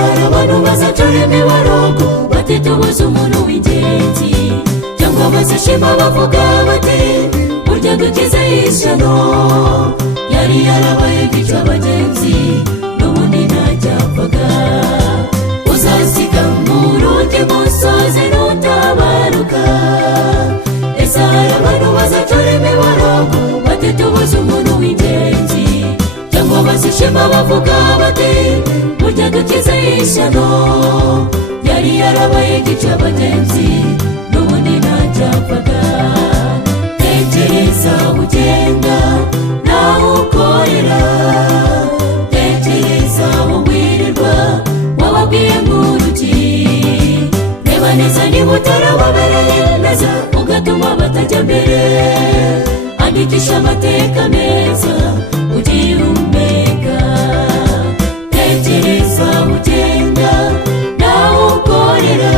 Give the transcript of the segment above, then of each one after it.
hari abantu bazatora imiborogo batitubuza umuntu w'ingenzi, cyangwa bazishima bavuga bati burya dukize ishyano, yari yarabaye gica abagenzi n'ubundi ntacyapfaga. Uzasiga mu rundi musozi nutabaruka. Ese hari abantu bazatora imiborogo batitubuza umuntu w'ingenzi, cyangwa bazishima bavuga bati burya dukize ishyano, yari yarabaye gica abagenzi n'ubundi ntacyapfaga. Tekereza ugenda naho ukorera, tekereza aho wirirwa wababwiye nk'uruki. Reba neza niba utarababereye neza ugatuma batajya mbere. Andikisha amateka meza ugihumeka. Tekereza ugenda naho ukorera,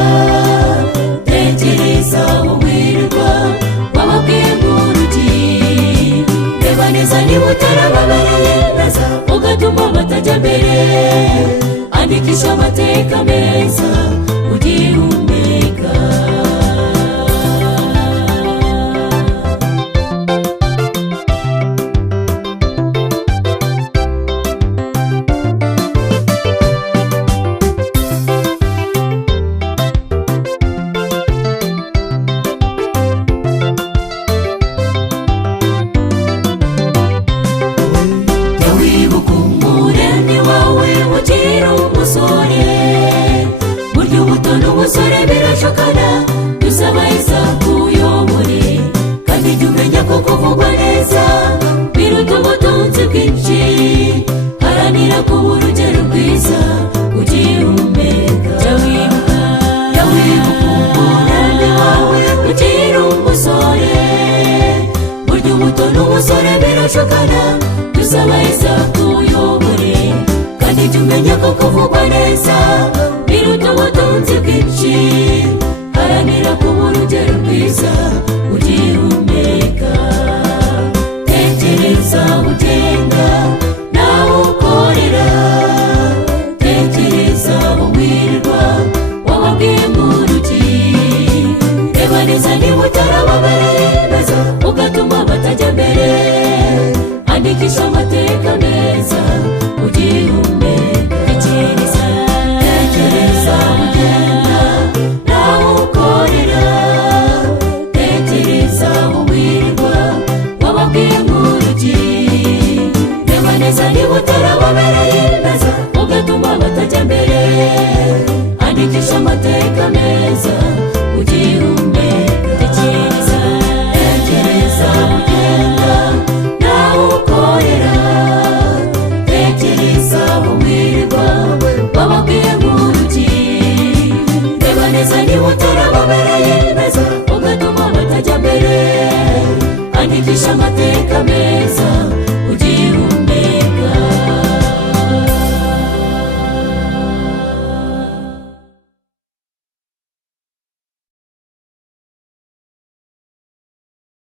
tekereza aho wirirwa wababwiye nk'uruki. Reba neza niba utarababereye neza ugatuma batajya mbere. Andikisha amateka meza ugihumeka. Burya ubuto n'ubusore birashokana, dusaba izakuyobore. Kandi jya umenya ko kuvugwa neza biruta ubutunzi bwinshi. Haranira kuba urugero rwiza ugihumeka. Jya wibuka umurage wawe ukiri umusore. Burya ubuto n'ubusore birashokana, dusaba izakuyobore. Kandi jya umenya ko kuvugwa neza